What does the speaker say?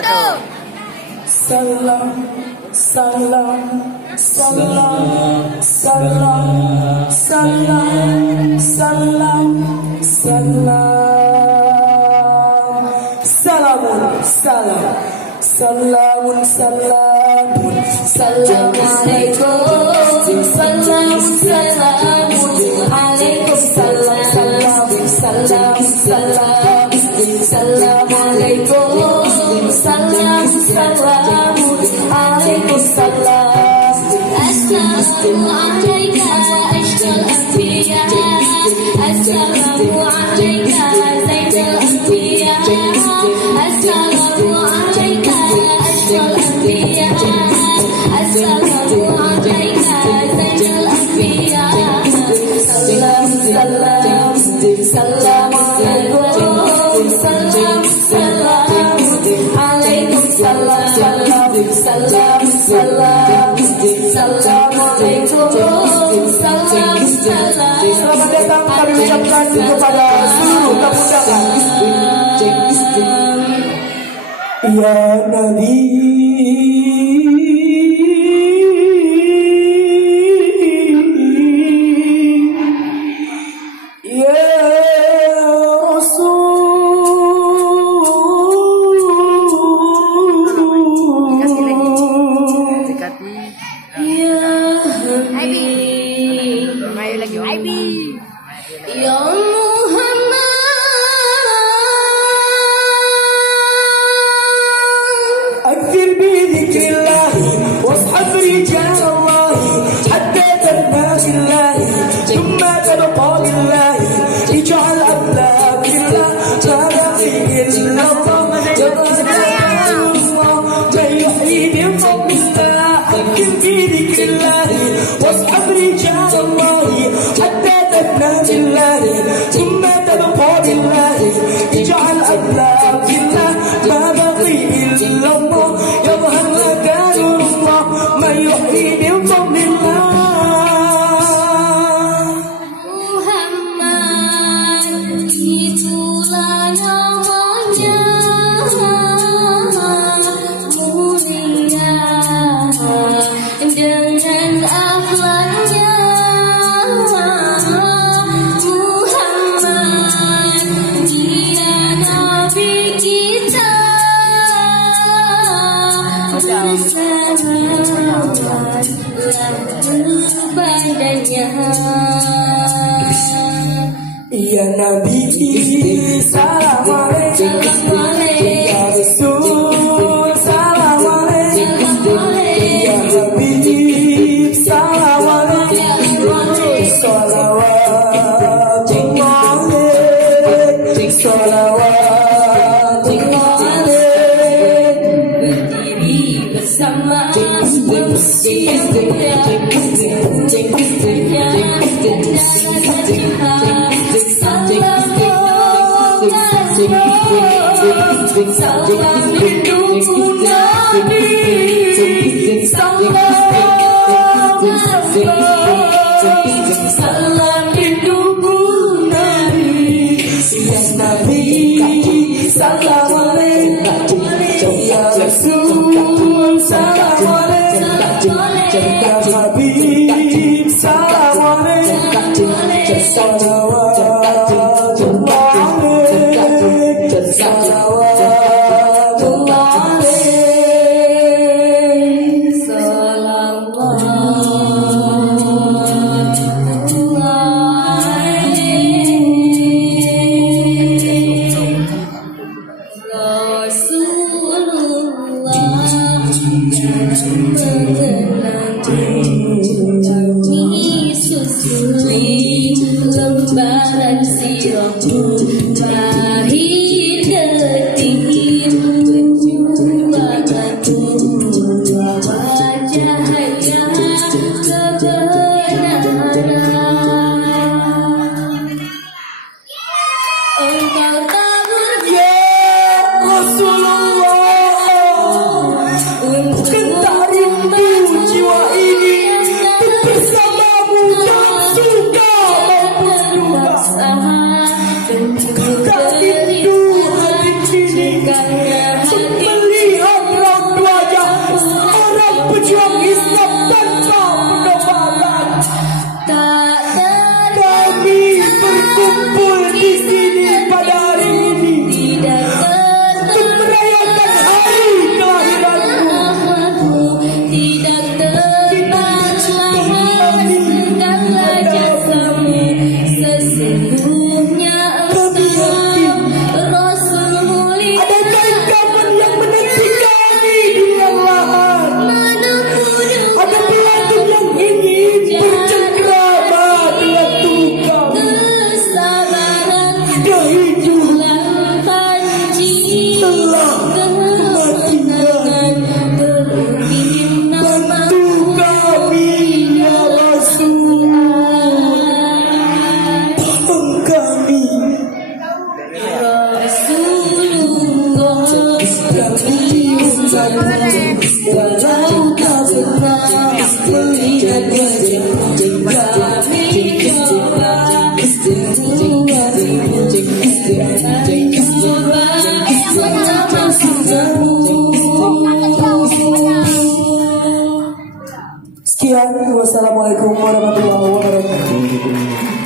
wabarakatuh. Salam, salam, salam, salam, salam, salam, salam. Salamun, salam, salamun, salamun, assalamualaikum, salam, salamun alaikum, salam, salam, salam, salam, assalamualaikum, salam, salamun alaikum, salam. Assalamu alayka ashrafal anbiya, assalamu alayka zainal anbiya, assalamu alayka ashrafal anbiya, assalamu alayka zainal anbiya. Salam, salam, salam alaikum, salam, salam alaikum, salam, salam, salam, salam, assalamualaikum, salam, salam. Selamat datang kami ucapkan kepada seluruh tamu undangan. Ya Nabi, ya Rasul, ya Habib, ya Muhammad, akthir bi dzikrillahi washab rijalallahi hatta tarda billahi thumma tabqa billahi ij'al abla billah taba'i illallah أكل بذكر الله واصحب رجال الله حتى تفنى بالله ثم تبقى بالله اجعل أبلاك الله ما بقي إلا الله يظهر لك نور الله من يحيي بفضل الله. Muhammad itulah namanya, mulia dengan akhlaknya. Muhammad dia Nabi kita, bersalawatlah kepadanya. Ya Nabi, salam alaikum, ya Rasul, salam alaikum, ya Habib, salam alaikum, salawatullah alaik, salawatullah alaik. Berdiri bersama salam hidupku Nabi, salam hidupku Nabi, ya Nabi, salam alaikum, ya Rasul, salam alaikum, ya Habib, salam alaikum, salawatullah alaik, salawatullah alaik, salawatullah alaik. Rasulullah susui lembaran sirahmu, mahir ketir perjuanganmu, wajah yang kebenaran. Engkau tabur ya Rasulullah, entah rindu jiwa ini bersamamu yang suka maupun duka. Entah rindu hati ini sembeli hidup telah meninggal. Bantu kami ya Rasul, tolong kami walau tak pernah melihat wajah kami coba sekian, wassalamualaikum warahmatullahi wabarakatuh.